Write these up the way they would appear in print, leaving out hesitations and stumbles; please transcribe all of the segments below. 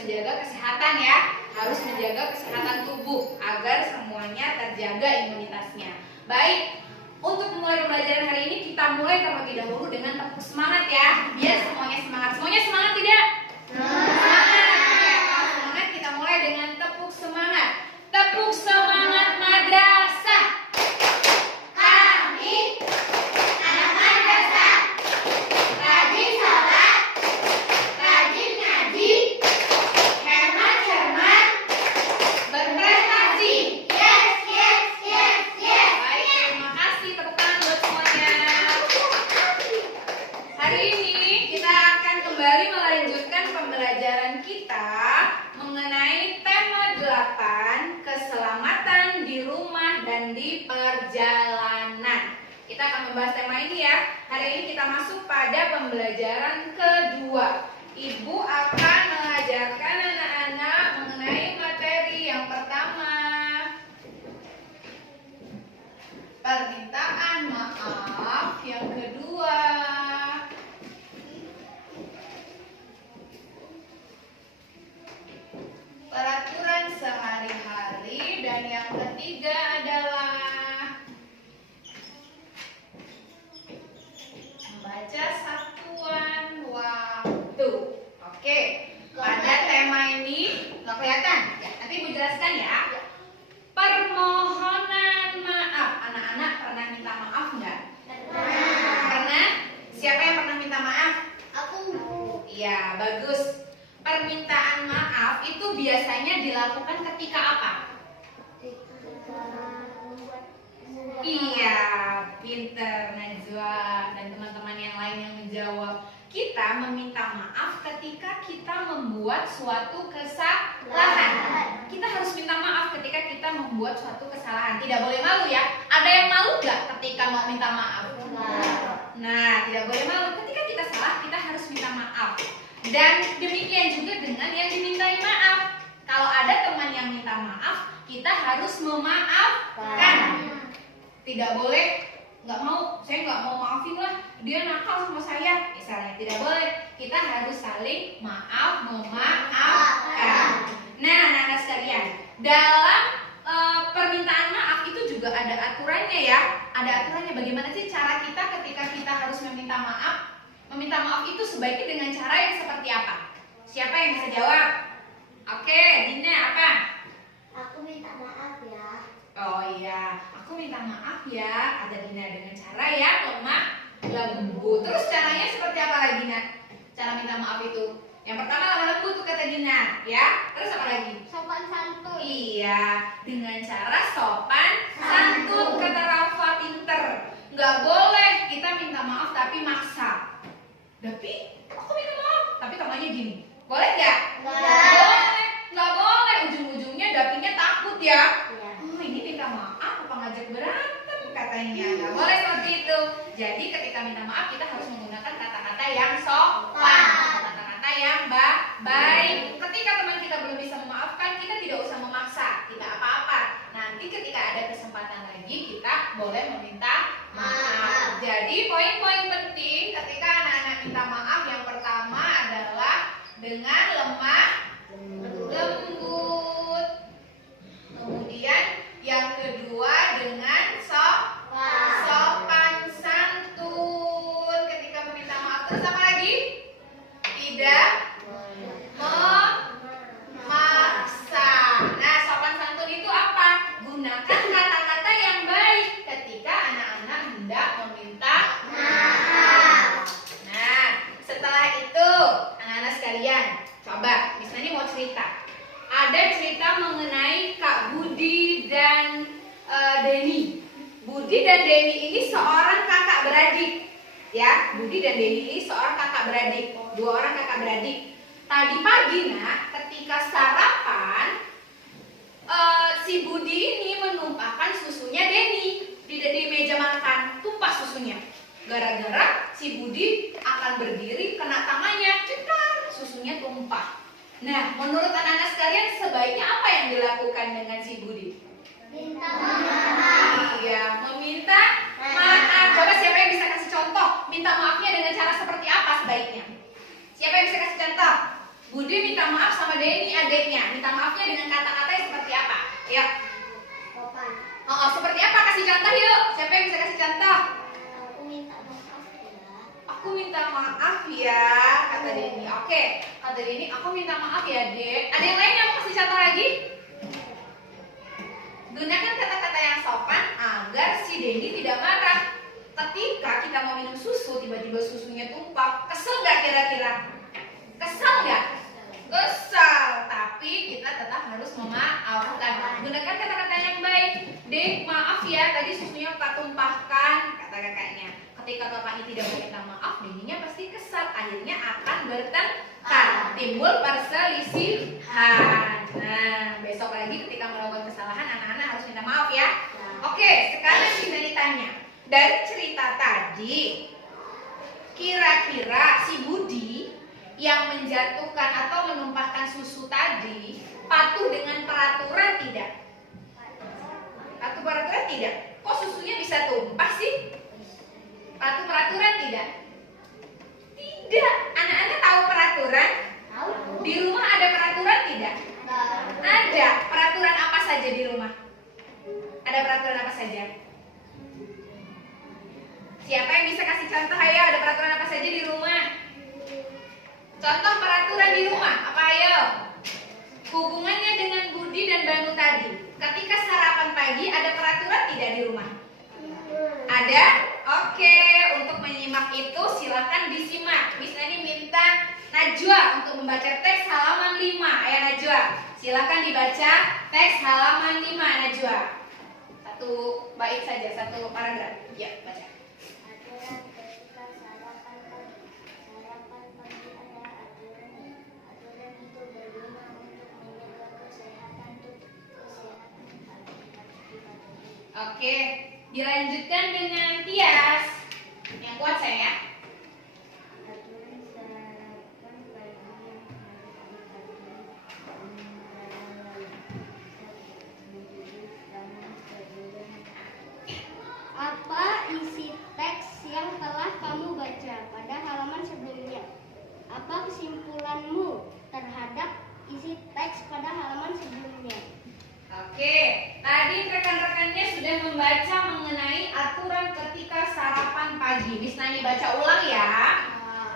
menjaga kesehatan ya, harus menjaga kesehatan tubuh agar semuanya terjaga imunitasnya. Baik, untuk memulai pembelajaran hari ini kita mulai terlebih dahulu dengan tepuk semangat ya, biar semuanya semangat. Semuanya semangat tidak? Semangat. Semangat, kita mulai dengan tepuk semangat. Tepuk semangat madrasah. Kami anak madrasah rajin salat, rajin ngaji, hemat cermat, berprestasi. Yes. Baik, terima kasih, tepuk tangan buat semuanya. Hari ini kita akan kembali melanjutkan pembelajaran kita mengenai tema 8, keselamatan di rumah dan di perjalanan. Kita akan membahas tema ini ya. Hari ini kita masuk pada pembelajaran kedua. Ibu akan mengajarkan anak-anak mengenai materi yang pertama, permintaan maaf. Yang kedua, peraturan sehari-hari, dan yang ketiga adalah membaca satuan waktu. Oke, pada tema ini nggak kelihatan ya, nanti Ibu jelaskan ya. Permohonan maaf. Anak-anak pernah minta maaf nggak? Pernah? Siapa yang pernah minta maaf? Aku. Iya, bagus. Permintaan maaf itu biasanya dilakukan ketika apa? Iya, pinter Najwa dan teman-teman yang lain yang menjawab. Kita meminta maaf ketika kita membuat suatu kesalahan. Kita harus minta maaf ketika kita membuat suatu kesalahan. Tidak boleh malu ya. Ada yang malu gak ketika mau minta maaf? Nah, tidak boleh malu. Ketika kita salah, kita harus minta maaf. Dan demikian juga dengan yang dimintai maaf. Kalau ada teman yang minta maaf, kita harus memaafkan. Tidak boleh, nggak mau, saya nggak mau maafin lah, dia nakal sama saya, misalnya. Tidak boleh, kita harus saling memaafkan. Nah, anak-anak sekalian, dalam permintaan maaf itu juga ada aturannya ya. Ada aturannya, bagaimana sih cara kita ketika kita harus meminta maaf? Meminta maaf itu sebaiknya dengan cara yang seperti apa? Siapa yang bisa jawab? Oke, Dina, apa? Aku minta maaf ya. Oh iya, aku minta maaf ya. Ada Dina, dengan cara ya lemah lembut. Terus caranya seperti apa lagi, Dina? Cara minta maaf itu? Yang pertama lemah lembut tuh kata Dina, ya. Terus apa lagi? Sopan santun. Iya, dengan cara sopan santun kata Rafa, pinter. Nggak boleh kita minta maaf tapi maksa. Tapi aku minta maaf, tapi tamanya gini. Boleh nggak? Nggak boleh. Ujung-ujungnya Dapinya takut ya. Ini minta maaf apa ngajak berantem katanya. Nggak boleh seperti itu. Jadi ketika minta maaf kita harus menggunakan kata-kata yang sopan, kata-kata yang baik. Ketika teman kita belum bisa memaafkan, kita tidak usah memaksa, tidak apa-apa. Nanti ketika ada kesempatan lagi kita boleh meminta maaf. Jadi poin-poin penting ketika anak-anak minta maaf, yang pertama adalah dengan lemah lembut. Kemudian yang kedua dengan sopan santun ketika meminta maaf. Terus apa lagi? Tidak memaksa. Nah, sopan santun itu apa? Gunakan kata-kata yang baik ketika anak-anak hendak meminta maaf. Nah, setelah itu anak-anak sekalian, coba Miss Nani mau cerita. Ada cerita mengenai Kak Budi dan Denny. Budi dan Denny ini seorang kakak beradik. Ya, Budi dan Denny ini seorang kakak beradik. Dua orang kakak beradik. Tadi pagi nak, ketika sarapan, si Budi ini menumpahkan susunya Denny di meja makan. Tumpah susunya. Gara-gara si Budi akan berdiri kena tangannya, cetar, susunya tumpah. Nah, menurut anak-anak sekalian, sebaiknya apa yang dilakukan dengan si Budi? Minta maaf. Iya, meminta maaf. Coba siapa yang bisa kasih contoh? Minta maafnya dengan cara seperti apa sebaiknya? Siapa yang bisa kasih contoh? Budi minta maaf sama Denny adiknya. Minta maafnya dengan kata-kata yang seperti apa? Ayo. Sopan. Oh, seperti apa? Kasih contoh yuk. Siapa yang bisa kasih contoh? Aku minta maaf ya. Aku minta maaf ya, kata Denny. Oke, kata Denny, aku minta maaf ya, Dek. Ada yang lain yang mau kasih contoh lagi? Gunakan kata-kata yang sopan agar si Denny tidak marah. Ketika kita mau minum susu, tiba-tiba susunya tumpah. Kesel nggak kira-kira? Kesel nggak? Kesel. Tapi kita tetap harus memaafkan. Gunakan kata-kata yang baik. Dek, maaf ya, tadi susunya Kak tumpahkan, kata kakaknya. Ketika kakaknya tidak meminta maaf, Denny-nya pasti kesal. Akhirnya akan bertengkar, timbul perselisihan. Nah, besok lagi ketika melakukan kesalahan, anak-anak harus minta maaf ya. Oke, sekarang kita ditanya. Dari cerita tadi, kira-kira si Budi yang menjatuhkan atau menumpahkan susu tadi patuh dengan peraturan tidak? Patuh peraturan tidak? Kok susunya bisa tumpah sih? Patuh peraturan tidak? Tidak. Anak-anak tahu peraturan? Tahu. Di rumah ada peraturan tidak? Ada. Peraturan apa saja di rumah? Ada peraturan apa saja? Siapa yang bisa kasih contoh? Ayo, ada peraturan apa saja di rumah? Contoh peraturan di rumah, apa ayo? Hubungannya dengan Budi dan Banu tadi. Ketika sarapan pagi ada peraturan tidak di rumah? Ada? Oke, untuk menyimak itu silakan disimak. Miss Nani minta Najwa untuk membaca teks halaman 5. Ayo Najwa, silakan dibaca teks halaman 5 Najwa. Satu bait saja, satu paragraf. Ya, baca. Aturan ketika sarapan pagi. Sarapan pagi ada aturannya. Aturan itu berguna untuk menjaga kesehatan tubuh. Oke, dilanjutkan dengan Tias. Yang kuat saya. Aturan sarapan pagi yang apa isi teks yang telah kamu baca pada halaman sebelumnya? Apa kesimpulanmu terhadap isi teks pada halaman sebelumnya? Oke, tadi rekan-rekannya sudah membaca mengenai aturan ketika sarapan pagi. Miss Nani baca ulang ya.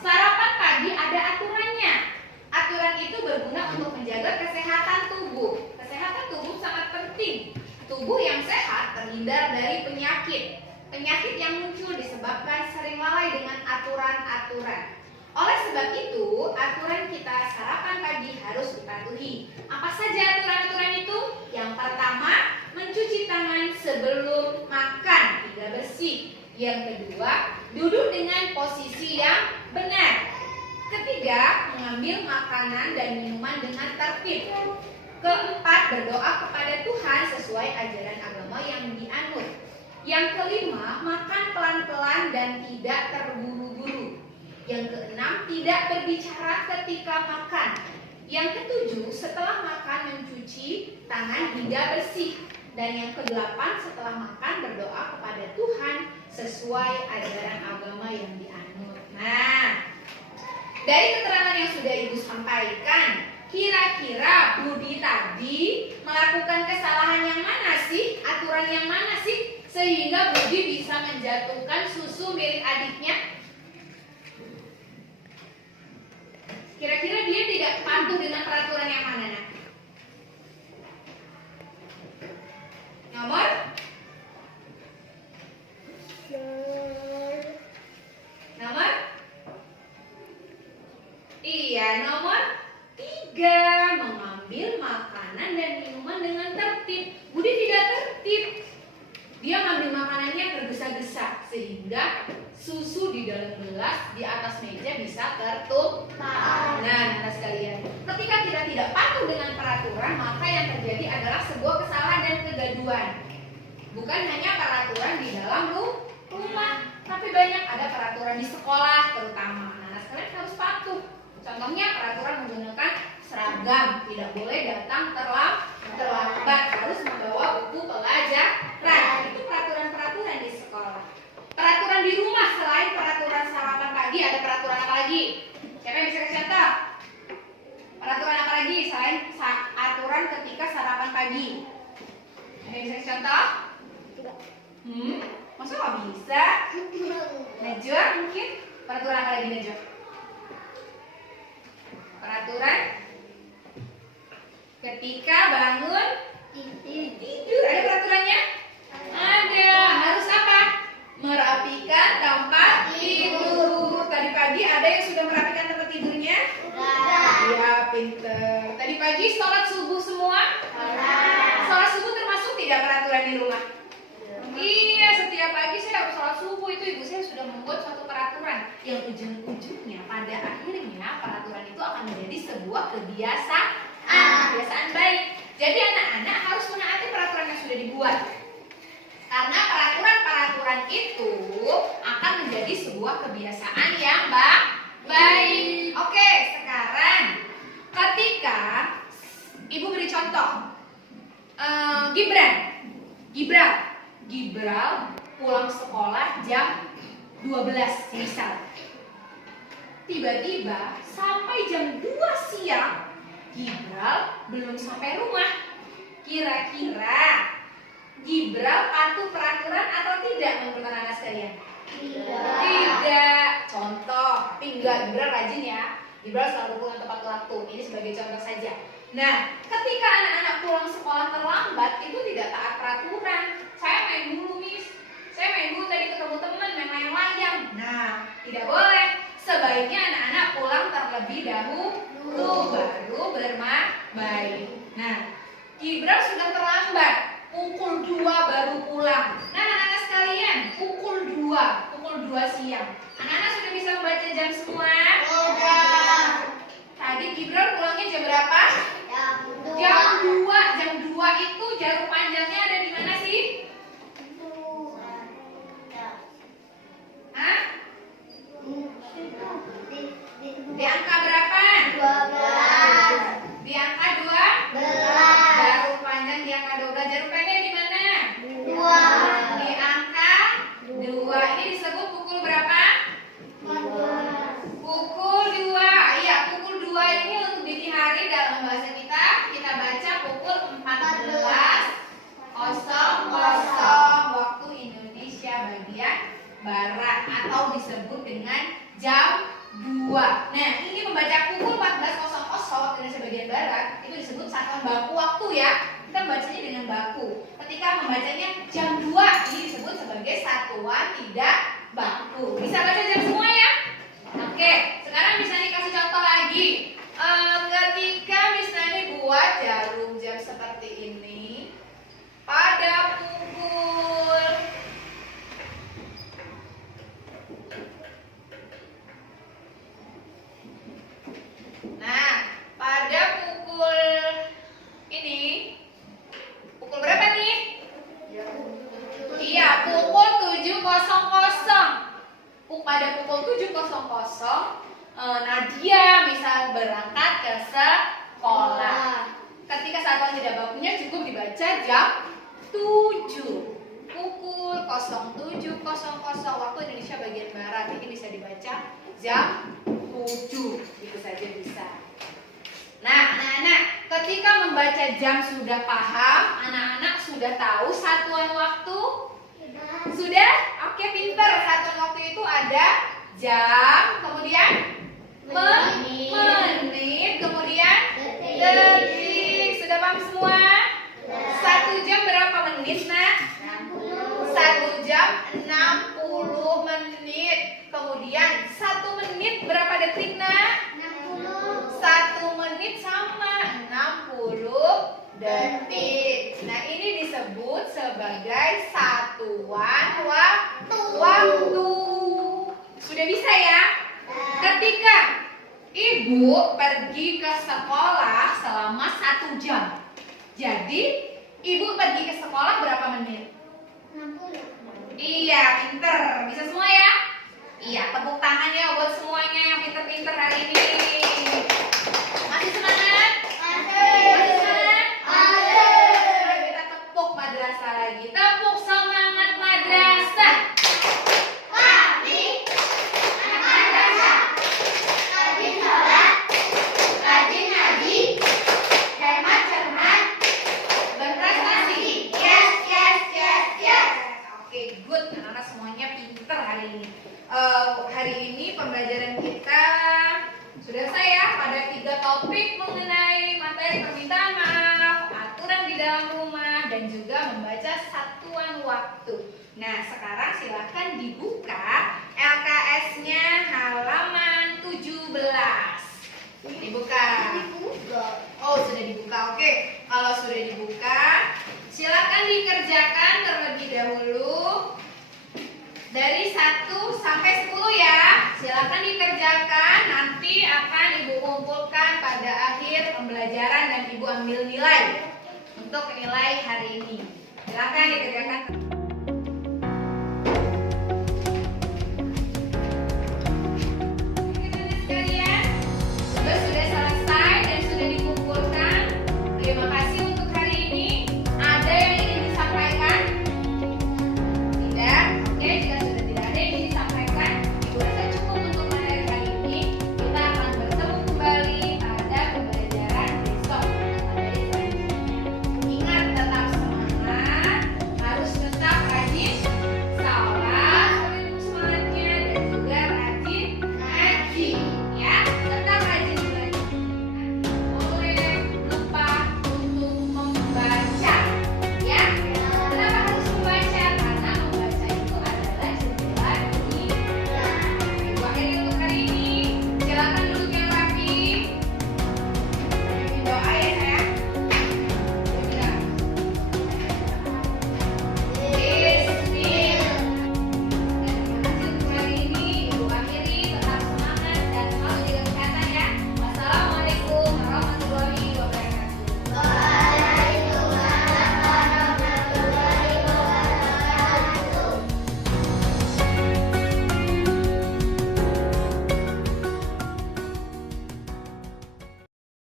Sarapan pagi ada aturannya. Aturan itu berguna untuk menjaga kesehatan tubuh. Kesehatan tubuh sangat penting. Tubuh yang sehat terhindar dari penyakit. Penyakit yang muncul disebabkan sering lalai dengan aturan-aturan. Oleh sebab itu, aturan kita sarapan pagi harus dipatuhi. Apa saja aturan-aturan itu? Yang pertama, mencuci tangan sebelum makan hingga bersih. Yang kedua, duduk dengan posisi yang benar. Ketiga, mengambil makanan dan minuman dengan tertib. Keempat, berdoa kepada Tuhan sesuai ajaran agama yang dianut. Yang kelima, makan pelan-pelan dan tidak terburu-buru. Yang keenam, tidak berbicara ketika makan. Yang ketujuh, setelah makan mencuci tangan hingga bersih. Dan yang kedelapan, setelah makan berdoa kepada Tuhan sesuai ajaran agama yang dianut. Nah, dari keterangan yang sudah Ibu sampaikan, kira-kira Budi tadi melakukan kesalahan yang mana sih? Aturan yang mana sih? Sehingga Budi bisa menjatuhkan susu milik adiknya? Kira-kira dia tidak patuh dengan peraturan yang mana, nak? Nomor? Nomor? Iya, nomor 3. Mengambil makanan dan minuman dengan tertib. Budi tidak tertib. Dia ngambil makanannya tergesa-gesa sehingga susu di dalam gelas di atas meja bisa tertumpah. Nah, anak sekalian, ketika kita tidak patuh dengan peraturan, maka yang terjadi adalah sebuah kesalahan dan kegaduhan. Bukan hanya peraturan di dalam rumah, tapi banyak ada peraturan di sekolah terutama. Nah, anak sekalian harus patuh. Contohnya peraturan menggunakan seragam, tidak boleh datang terlambat, harus membawa buku pelajaran. Itu peraturan-peraturan di sekolah. Peraturan di rumah selain peraturan sarapan pagi, ada peraturan apa lagi? Siapa yang bisa kasih contoh? Peraturan apa lagi selain aturan ketika sarapan pagi? Ada yang bisa kasih contoh? Masa nggak bisa? Najwa mungkin? Peraturan apa lagi, Najwa? Peraturan ketika bangun tidur, ada peraturannya? Ada. Harus apa? Merapikan tempat tidur. Tadi pagi ada yang sudah merapikan tempat tidurnya? Ya, pinter. Tadi pagi sholat subuh semua? Sholat subuh termasuk tidak peraturan di rumah? Iya, setiap pagi saya harus sholat subuh. Itu ibu saya sudah membuat suatu peraturan yang ujung-ujungnya pada akhirnya peraturan itu akan menjadi sebuah kebiasaan baik. Jadi anak-anak harus menaati peraturan yang sudah dibuat. Karena peraturan-peraturan itu akan menjadi sebuah kebiasaan yang baik. Oke, sekarang ketika ibu beri contoh, Gibral pulang sekolah jam 12 misal. Tiba-tiba sampai jam 2 siang Gibral belum sampai rumah. Kira-kira Gibral patuh peraturan atau tidak menurut anak-anak sekalian? Tidak. Contoh, tapi enggak, Gibral rajin ya. Gibral selalu pulang tepat waktu. Ini sebagai contoh saja. Nah, ketika anak-anak pulang sekolah terlambat, itu tidak taat peraturan. Saya main dulu, Miss. Saya main dulu tadi ketemu teman, main layang-layang. Nah, tidak boleh. Sebaiknya anak-anak pulang terlebih dahulu, baru bermain. Nah, Gibral sudah terlambat. Pukul 2 baru pulang. Nah, anak-anak sekalian, pukul 2 siang. Anak-anak sudah bisa membaca jam semua? Sudah. Tadi Gibral pulangnya jam berapa? Jam 2. Jam 2 itu jarum panjangnya ada di mana sih? Hah? Di angka berapa? 12. Di angka 12. Jarum panjang di angka 12. Jarum pendek di mana? 2. Di angka 2. Ini disebut pukul berapa? 14. Pukul 2. Iya, pukul 2 ini untuk dini hari dalam bahasa kita baca pukul 14.00 waktu Indonesia bagian barat atau disebut dengan jam 2. Nah, ini membaca pukul 14.00 waktu Indonesia bagian barat itu disebut satuan baku waktu ya. Kita membacanya dengan baku. Ketika membacanya jam 2 ini disebut sebagai satuan tidak baku. Bisa baca jam semua ya? Oke, sekarang bisa dikasih contoh lagi. Ketika misalnya buat jarum jam seperti ini pada pukul ini pukul berapa nih? Iya, pukul 7.00. Pada pukul 7.00 Nadia misal berangkat ke sekolah. Ketika satuan tidak bakunya cukup dibaca jam 7. Pukul 07.00 waktu Indonesia bagian barat. Ini bisa dibaca jam 7. 7. Itu saja bisa. Nah, anak-anak, ketika membaca jam sudah paham, anak-anak sudah tahu satuan waktu? Sudah? Oke, pinter. Satuan waktu itu ada jam, kemudian menit, kemudian detik. Sudah paham semua? 1 jam berapa menit, nak? 1 jam 60 menit. Kemudian 1 menit berapa detik, nak? 1 menit sama 60 detik. Nah, ini disebut sebagai satuan waktu. Sudah bisa ya? Ketika ibu pergi ke sekolah selama 1 jam. Jadi, ibu pergi ke sekolah berapa menit? 60. Iya, pinter. Bisa semua ya? Iya, tepuk tangan ya buat semuanya yang pinter-pinter hari ini. Masih semangat? Masih semangat? Ayo kita tepuk madrasah lagi. Tepuk semangat madrasah. Kami anak madrasah, rajin sholat, rajin ngaji, hemat cermat, Berprestasi. yes. Oke, good. Anak-anak semuanya pinter hari ini. Hari ini pembelajaran kita sudah selesai ya pada 3 topik mengenai materi permintaan maaf, aturan di dalam rumah, dan juga membaca satuan waktu. Nah, sekarang silahkan dibuka LKS-nya halaman 17. Dibuka. Oh, sudah dibuka. Oke, kalau sudah dibuka, silakan dikerjakan terlebih dahulu dari 1 sampai 10 ya. Silakan dikerjakan, nanti akan Ibu kumpulkan pada akhir pembelajaran dan Ibu ambil nilai untuk nilai hari ini. Silakan dikerjakan.